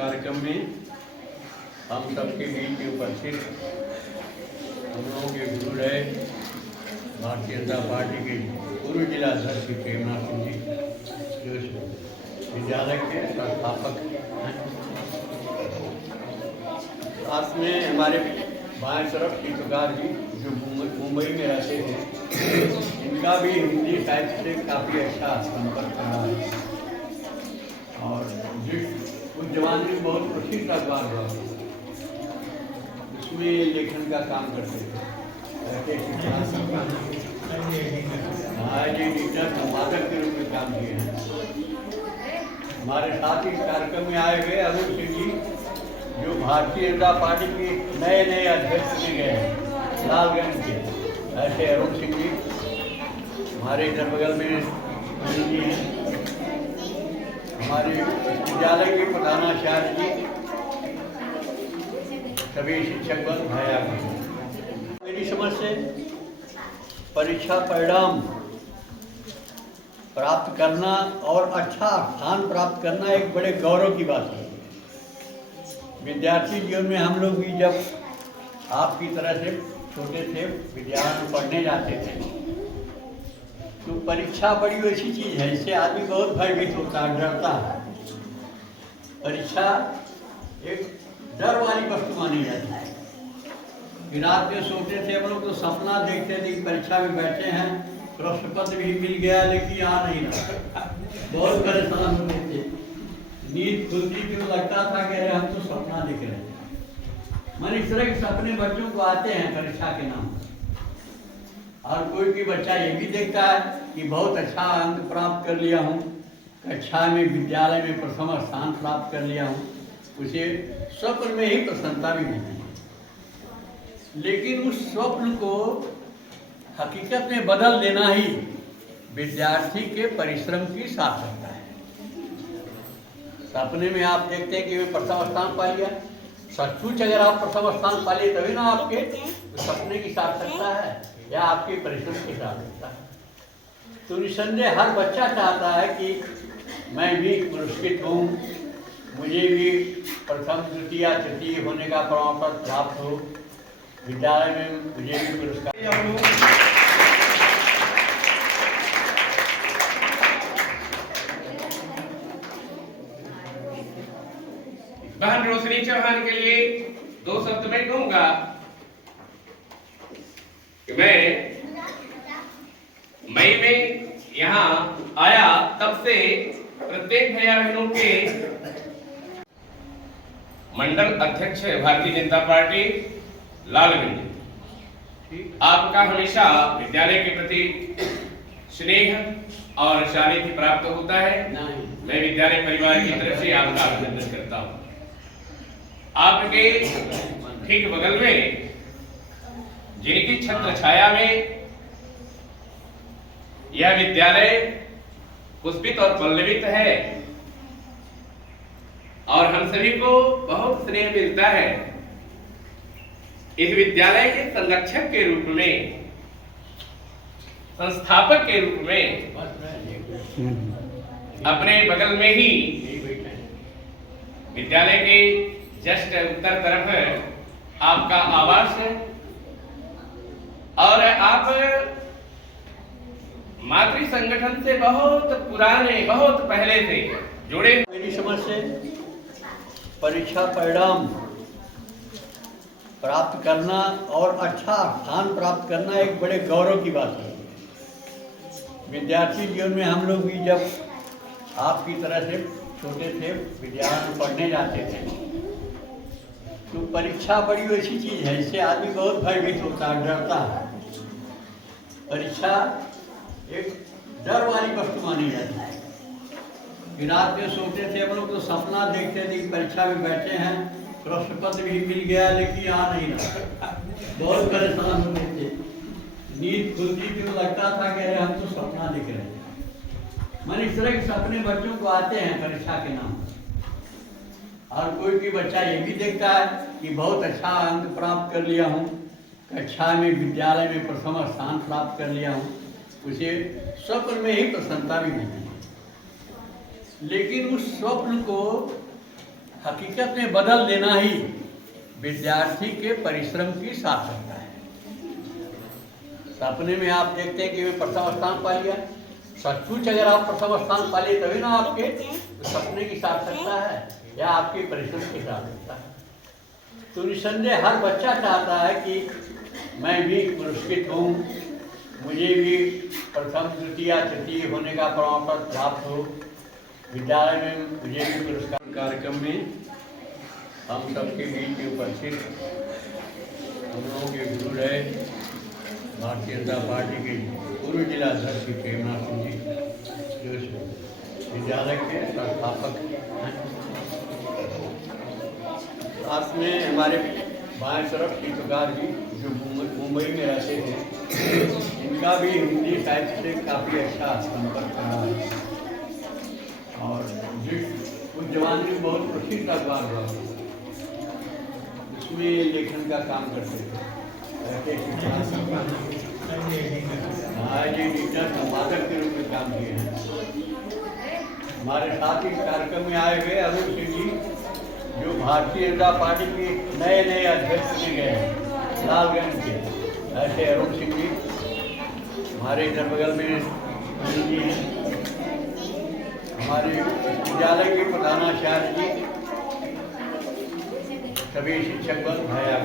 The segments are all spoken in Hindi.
कार्यक्रम में हम सबके बीच उपस्थित हम लोगों के गुरु रहे भारतीय जनता पार्टी के पूर्व जिला अध्यक्ष श्री प्रेमनाथ सिंह जी जो विद्यालय के संस्थापक हैं। साथ में हमारे बाएं तरफ टीकाकार जी जो मुंबई में रहते थे, इनका भी हिंदी साहित्य से काफ़ी अच्छा संपर्क रहा है और उस जमाने में बहुत प्रसिद्ध अखबार हुआ, उसमें लेखन का काम करते थे। एडिटर संपादक के रूप में काम किए हैं। हमारे साथ इस कार्यक्रम में आए हुए अरुण सिंह जी जो भारतीय जनता पार्टी के नए अध्यक्ष चुने गए हैं लालगंज के, ऐसे अरुण सिंह जी हमारे इधर बगल में जी हैं। हमारे विद्यालय के प्रधानाचार्य जी, सभी शिक्षक वर्ग भाया। मेरी समझ से परीक्षा परिणाम प्राप्त करना और अच्छा स्थान प्राप्त करना एक बड़े गौरव की बात है। विद्यार्थी जीवन में हम लोग भी जब आपकी तरह से छोटे थे विद्यालय में पढ़ने जाते थे तो परीक्षा बड़ी ऐसी चीज़ है, इससे आदमी बहुत भयभीत होता है, डरता है। परीक्षा एक डर वाली वस्तु मानी जाती है कि रात में सोते थे हम लोग तो सपना देखते थे कि परीक्षा में बैठे हैं, प्रश्न पत्र भी मिल गया लेकिन आ नहीं रहा, बहुत परेशान होते थे। नींद खुलती थी तो लगता था कि अरे हम तो सपना देख रहे हैं। मन इस तरह के सपने बच्चों को आते हैं परीक्षा के नाम पर। और कोई भी बच्चा ये भी देखता है कि बहुत अच्छा अंक प्राप्त कर लिया हूँ, कक्षा में विद्यालय में प्रथम स्थान प्राप्त कर लिया हूँ, उसे स्वप्न में ही प्रसन्नता भी मिलती है। लेकिन उस स्वप्न को हकीकत में बदल देना ही विद्यार्थी के परिश्रम की सार्थकता है। सपने में आप देखते हैं कि मैं प्रथम स्थान पा लिया, सचमुच अगर आप प्रथम स्थान पा लिए तभी ना आपके सपने की सार्थकता है या आपके परिश्रम की सार्थकता है। तो निसंदेह हर बच्चा चाहता है कि मैं भी पुरस्कृत हूँ, मुझे भी प्रथम द्वितीय तृतीय होने का प्रमाण पत्र प्राप्त हो, विद्यालय में मुझे भी पुरस्कार। बहन रोशनी चौहान के लिए दो शब्द मैं कहूंगा कि मैं मई में यहाँ आया तब से प्रत्येक भैया बहनों के मंडल अध्यक्ष भारतीय जनता पार्टी लालगंज, आपका हमेशा विद्यालय के प्रति स्नेह और शानिध्य प्राप्त होता है। मैं विद्यालय परिवार की तरफ से आपका अभिनंदन करता हूँ। आपके ठीक बगल में जिनकी छत्र छाया में यह विद्यालय पुष्पित और पल्लवित है और हम सभी को बहुत स्नेह मिलता है। इस विद्यालय के संरक्षक के रूप में, संस्थापक के रूप में अपने बगल में ही विद्यालय के जस्ट उत्तर तरफ आपका आवास है और आप मातृ संगठन से बहुत पुराने, बहुत पहले से जुड़े। मेरी समझ से परीक्षा परिणाम प्राप्त करना और अच्छा स्थान प्राप्त करना एक बड़े गौरव की बात है। विद्यार्थी जीवन में हम लोग भी जब आपकी तरह से छोटे थे विद्यालय में पढ़ने जाते थे तो परीक्षा बड़ी ऐसी चीज़ है, इससे आदमी बहुत भयभीत होता है, डरता है। परीक्षा एक डर वाली वस्तु मानी जाती है कि रात में सोते थे हम लोग तो सपना देखते थे कि परीक्षा में बैठे हैं, प्रश्न पत्र भी मिल गया लेकिन आ नहीं रहा, बहुत परेशान होते थे। नींद खुलती थी तो लगता था कि अरे हम तो सपना देख रहे हैं। मन इस तरह के सपने बच्चों को आते हैं परीक्षा के नाम पर। और कोई भी बच्चा ये भी देखता है कि बहुत अच्छा अंक प्राप्त कर लिया हूँ, कक्षा में विद्यालय में प्रथम स्थान प्राप्त कर लिया हूँ, उसे स्वप्न में ही प्रसन्नता भी मिलती है। लेकिन उस स्वप्न को हकीकत में बदल देना ही विद्यार्थी के परिश्रम की सार्थकता है। सपने में आप देखते हैं कि मैं प्रथम स्थान पा लिया, सचमुच अगर आप प्रथम स्थान पा लिए तभी ना आपके सपने की सार्थकता है या आपके परिश्रम की सार्थकता है। तो निसंदेह हर बच्चा चाहता है कि मैं भी पुरस्कृत हूँ, मुझे भी प्रथम द्वितीय तृतीय होने का प्रमाण पत्र प्राप्त हो, विद्यालय में मुझे भी पुरस्कार। कार्यक्रम में हम सबके बीच उपस्थित हम लोगों के गुरु रहे भारतीय जनता पार्टी के पूर्व जिला अध्यक्ष प्रेमनाथ सिंह जी, जो विद्यालय के संस्थापक हैं। साथ में हमारे बाएं तरफ टीकाकार जी जो मुंबई में रहते थे, इनका भी हिंदी साहित्य से काफ़ी अच्छा संपर्क रहा है और उस जवान में बहुत प्रसिद्ध अखबार हुआ, उसमें लेखन का काम करते थे। आज एडिटर संपादक के रूप में काम किए हैं। हमारे साथ इस कार्यक्रम में आए हुए अरुण सिंह जी जो भारतीय जनता पार्टी के नए अध्यक्ष चुने गए हैं लालगंज के, ऐसे अरुण सिंह जी हमारे इधर बगल में जी हैं। हमारे विद्यालय के प्रधानाचार्य जी, सभी शिक्षक बल भाया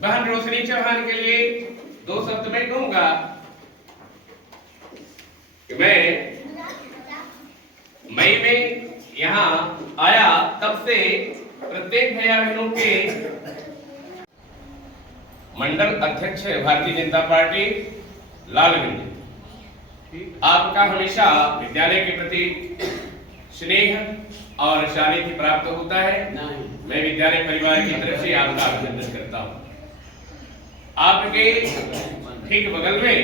बहन रोशनी चौहान के लिए 2 शब्द मैं कहूंगा कि मैं मई में यहाँ आया तब से प्रत्येक भैया बहनों के मंडल अध्यक्ष भारतीय जनता पार्टी लालगंज, आपका हमेशा विद्यालय के प्रति स्नेह और सानिध्य प्राप्त होता है। मैं विद्यालय परिवार की तरफ से आपका अभिनंदन करता हूँ। आपके ठीक बगल में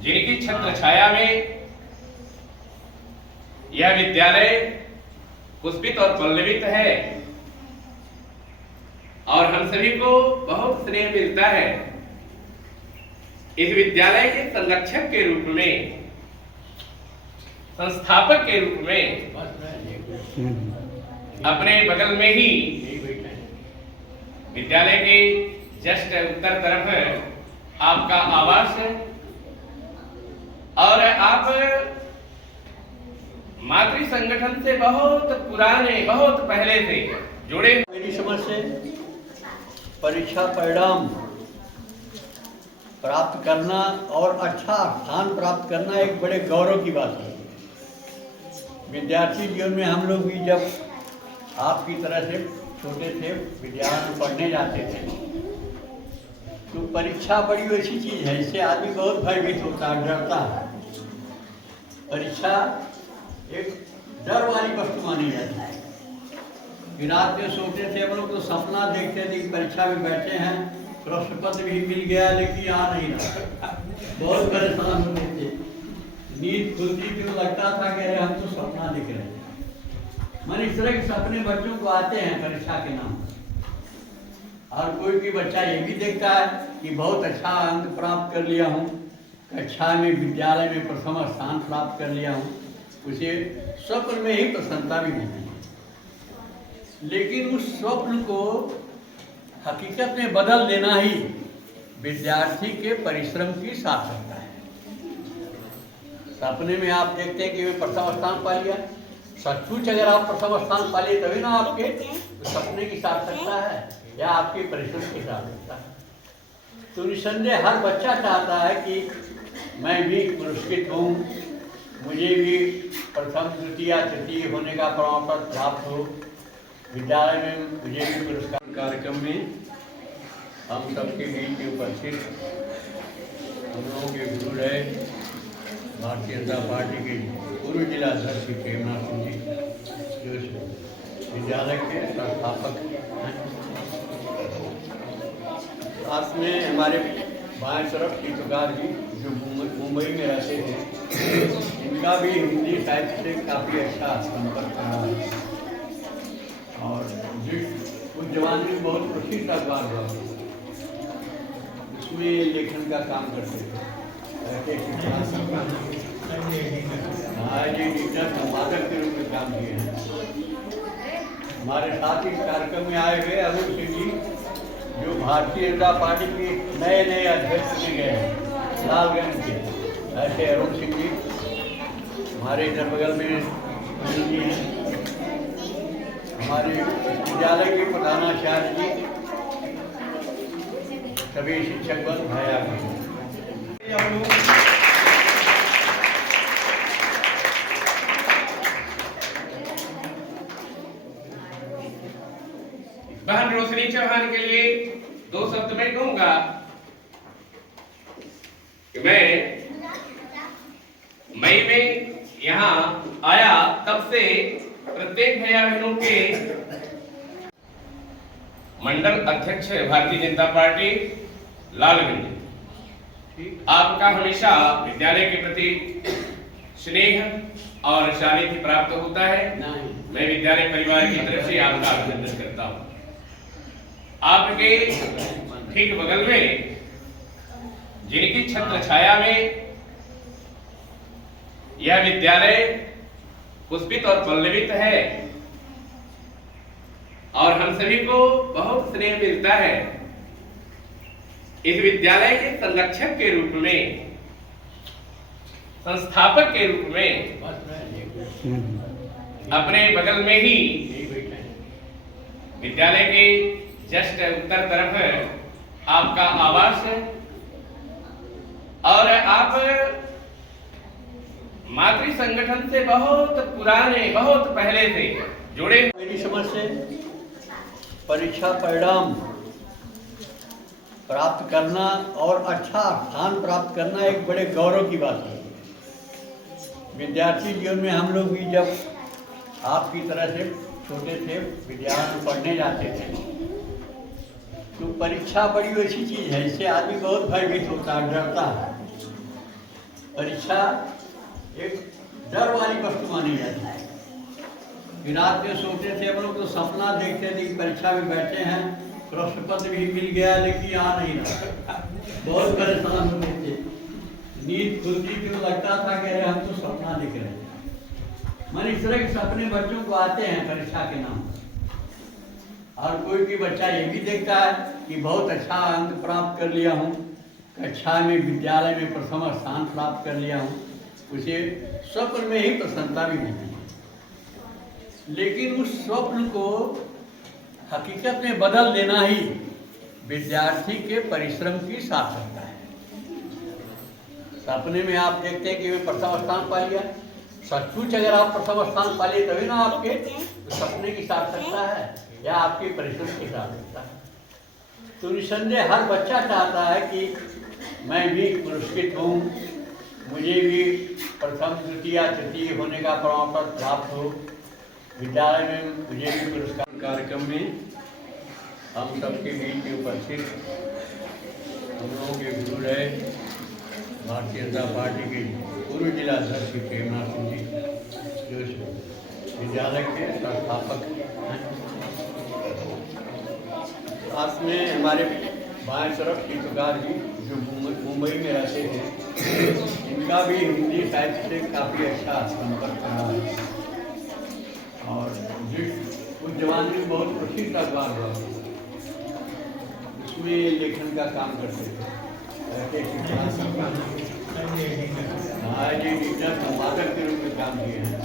जिनकी छत्र छाया में यह विद्यालय पुष्पित और पल्लवित है और हम सभी को बहुत स्नेह मिलता है। इस विद्यालय के संरक्षक के रूप में, संस्थापक के रूप में अपने बगल में ही विद्यालय के जस्ट उत्तर तरफ आपका आवास है और आप मातृ संगठन से बहुत पुराने, बहुत पहले से जुड़े। मेरी समझ से परीक्षा परिणाम प्राप्त करना और अच्छा स्थान प्राप्त करना एक बड़े गौरव की बात है। विद्यार्थी जीवन में हम लोग भी जब आपकी तरह से छोटे थे, विद्यालय में पढ़ने जाते थे, तो परीक्षा बड़ी ऐसी चीज़ है, इससे आदमी बहुत भयभीत होता है, डरता है। परीक्षा एक डर वाली वस्तु मानी जाती है। कि रात में सोते थे हम लोग तो सपना देखते थे कि परीक्षा में बैठे हैं, प्रश्न पत्र भी मिल गया लेकिन आ नहीं रहा, बहुत परेशान होते थे। नींद खुलती थी तो लगता था कि अरे हम तो सपना देख रहे हैं। मन इस तरह के सपने बच्चों को आते हैं परीक्षा के नाम पर। और कोई भी बच्चा ये भी देखता है कि बहुत अच्छा अंक प्राप्त कर लिया हूँ, कक्षा में विद्यालय में प्रथम स्थान प्राप्त कर लिया हूँ, उसे स्वप्न में ही प्रसन्नता भी मिलती है। लेकिन उस स्वप्न को हकीकत में बदल देना ही विद्यार्थी के परिश्रम की सार्थकता है। सपने में आप देखते हैं कि मैं प्रथम स्थान पा लिया, सचमुच अगर आप प्रथम स्थान पा लिए तभी ना आपके सपने की सार्थकता है या आपके परिश्रम की सार्थकता है। तो निसंदेह हर बच्चा चाहता है कि मैं भी पुरस्कृत हूँ, मुझे भी प्रथम द्वितीय तृतीय होने का प्रमाण पत्र प्राप्त हो, विद्यालय में मुझे भी पुरस्कार। कार्यक्रम में हम सबके बीच उपस्थित हम लोगों के गुरु रहे भारतीय जनता पार्टी के पूर्व जिला अध्यक्ष प्रेमनाथ सिंह जी, जो विद्यालय के संस्थापक हैं। साथ में हमारे बाएं तरफ टीकाकार जी जो मुंबई में रहते थे, इनका भी हिंदी साहित्य से काफ़ी अच्छा संपर्क रहा है और उस जमाने में बहुत प्रसिद्ध अखबार हुआ। उसमें लेखन का काम करते थे। आज एडिटर संपादक के रूप में काम किए हैं। हमारे साथ इस कार्यक्रम में आए हुए अरुण सिंह जी, जो भारतीय जनता पार्टी के नए नए अध्यक्ष चुने गए हैं लालगंज के। ऐसे अरुण सिंह जी हमारे इधर बगल में जी हैं। हमारे विद्यालय के प्रधानाचार्य जी, सभी शिक्षक वर्ग भैया बहन रोशनी चौहान के लिए 2 शब्द में कहूंगा कि मैं मई में यहाँ आया, तब से प्रत्येक भैया बहनों के मंडल अध्यक्ष भारतीय जनता पार्टी लालगंज, आपका हमेशा विद्यालय के प्रति स्नेह और शानिध्य प्राप्त होता है। मैं विद्यालय परिवार की तरफ से आपका अभिनंदन करता हूँ। आपके ठीक बगल में जिनकी छत्र छाया में यह विद्यालय पुष्पित और पल्लवित है और हम सभी को बहुत स्नेह मिलता है। इस विद्यालय के संरक्षक के रूप में, संस्थापक के रूप में अपने बगल में ही विद्यालय के जस्ट उत्तर तरफ आपका आवास है और आप मातृ संगठन से बहुत पुराने, बहुत पहले से जुड़े। मेरी समझ से परीक्षा परिणाम प्राप्त करना और अच्छा स्थान प्राप्त करना एक बड़े गौरव की बात है। विद्यार्थी जीवन में हम लोग भी जब आपकी तरह से छोटे थे, विद्यालय में पढ़ने जाते थे, तो परीक्षा बड़ी ऐसी चीज़ है, इससे आदमी बहुत भयभीत होता है, डरता है। परीक्षा एक डर वाली वस्तु मानी जाती है। रात में सोते थे हम लोग तो सपना देखते थे कि परीक्षा में बैठे हैं, प्रश्न पत्र भी मिल गया लेकिन आ नहीं रहा। बहुत परेशान होते थे। नींद खुलती थी तो लगता था कि अरे हम तो सपना देख रहे हैं। मन इस तरह के सपने बच्चों को आते हैं परीक्षा के नाम पर। और कोई भी बच्चा ये भी देखता है कि बहुत अच्छा अंक प्राप्त कर लिया हूँ, कक्षा में विद्यालय में प्रथम स्थान प्राप्त कर लिया हूँ, उसे स्वप्न में ही प्रसन्नता भी मिलती है। लेकिन उस स्वप्न को हकीकत में बदल देना ही विद्यार्थी के परिश्रम की सार्थकता है। सपने में आप देखते हैं कि मैं प्रथम स्थान पा लिया, सचमुच अगर आप प्रथम स्थान पा लिए तभी ना आपके सपने की सार्थकता है या आपके परिश्रम की सार्थकता है। तो निसंदेह हर बच्चा चाहता है कि मैं भी पुरस्कृत हूँ, मुझे भी प्रथम द्वितीय तृतीय होने का प्रमाण पत्र प्राप्त हो, विद्यालय में मुझे भी पुरस्कार। कार्यक्रम में हम सबके बीच में उपस्थित हम लोगों के गुरु रहे भारतीय जनता पार्टी के पूर्व जिला अध्यक्ष प्रेमनाथ सिंह जी, जो विद्यालय के संस्थापक हैं। साथ में हमारे बाएं तरफ चित्रकार जी जो मुंबई में रहते थे, इनका भी हिंदी साहित्य से काफ़ी अच्छा संपर्क रहा है और उस जमाने में बहुत प्रसिद्ध अखबार हुआ, उसमें लेखन का काम करते थे। आज एडिटर संपादक के रूप में काम किए हैं।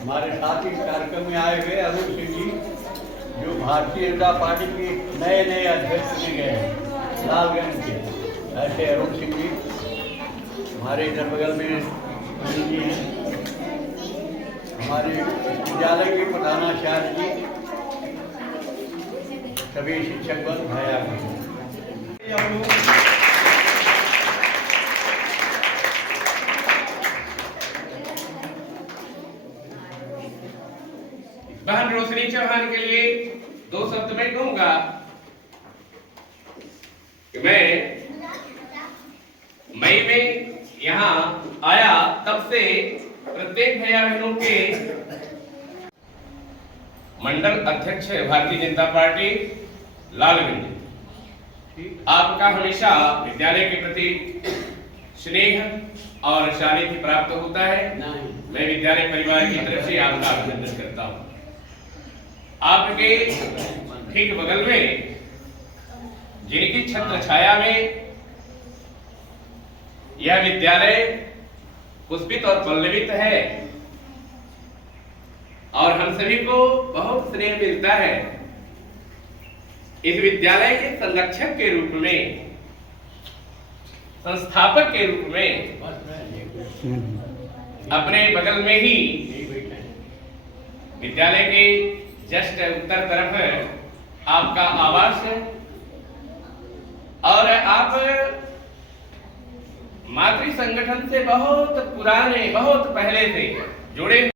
हमारे साथ इस कार्यक्रम में आए हुए अरुण सिंह जी, जो भारतीय जनता पार्टी के नए नए अध्यक्ष चुने गए हैं लालगंज के। ऐसे अरुण सिंह जी हमारे इधर बगल में जी हैं। हमारे विद्यालय के प्रधानाचार्य जी, सभी शिक्षक वर्ग भैया बहन रोशनी चौहान के लिए 2 शब्द में कहूंगा कि मैं मई में यहाँ आया, तब से प्रत्येक भैया बहनों के मंडल अध्यक्ष भारतीय जनता पार्टी लालगंज, आपका हमेशा विद्यालय के प्रति स्नेह और शानिध्य प्राप्त होता है। मैं विद्यालय परिवार की तरफ से आपका अभिनंदन करता हूँ। आपके ठीक बगल में जिनकी छत्र छाया में यह विद्यालय पुष्पित और पल्लवित है और हम सभी को बहुत स्नेह मिलता है। इस विद्यालय के संरक्षक के रूप में, संस्थापक के रूप में अपने बगल में ही विद्यालय के जस्ट उत्तर तरफ आपका आवास है और आप मातृ संगठन से बहुत पुराने, बहुत पहले से जुड़े